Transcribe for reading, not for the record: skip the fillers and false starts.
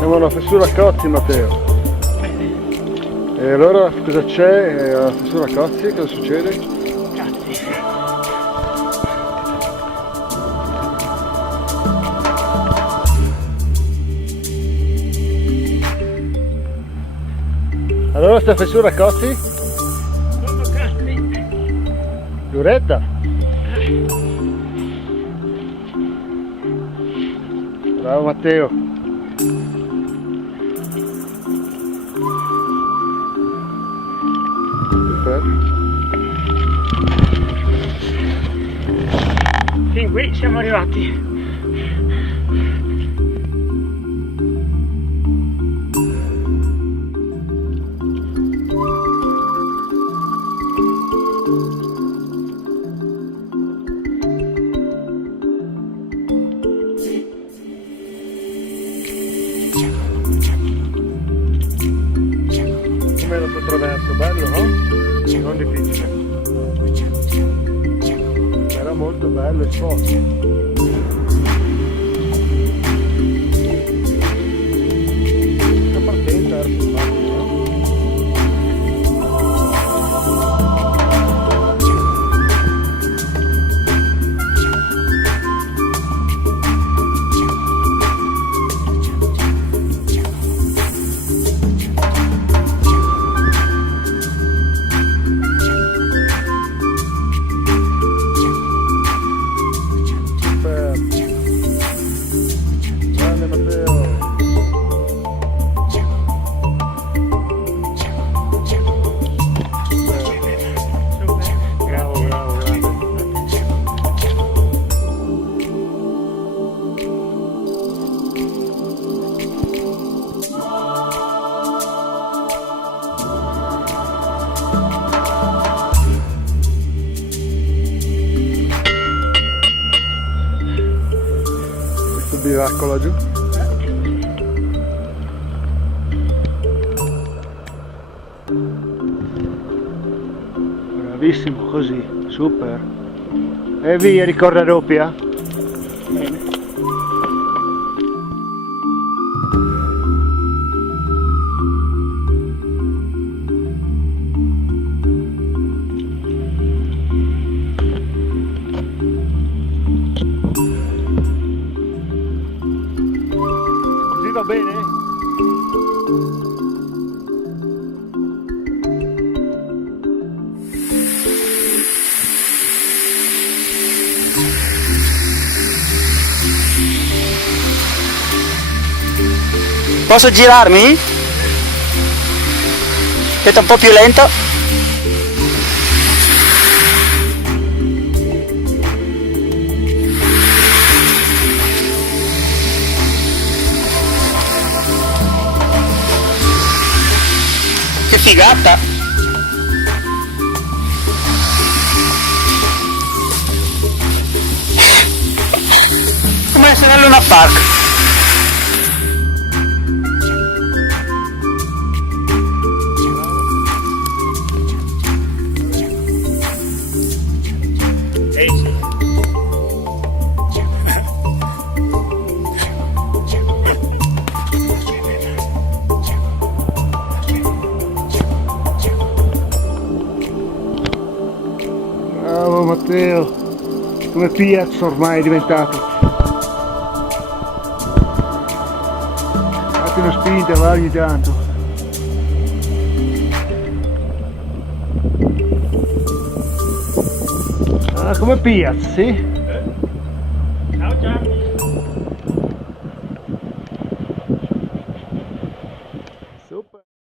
Siamo alla fessura Cozzi, Matteo. E allora cosa c'è alla fessura Cozzi? Cosa succede? Cazzi. Allora sta fessura Cozzi? Sono cazzi. Duretta? Bravo Matteo. Fin qui siamo arrivati. Come lo sottraverso, bello, no? Non difficile. Era molto bello e forte. La partenza era simpatica, no? Grande Matteo. Bravo, bravo, grande. Questo bivacco laggiù. Bravissimo così, super. E via, ricorda doppia. Bene. Così va bene? Posso girarmi? Siete un po' più lento? Che figata! Come essere a Luna Park. come Piaz ormai è diventato. Fate una spinta, va ogni tanto. Ah, come Piaz, sì?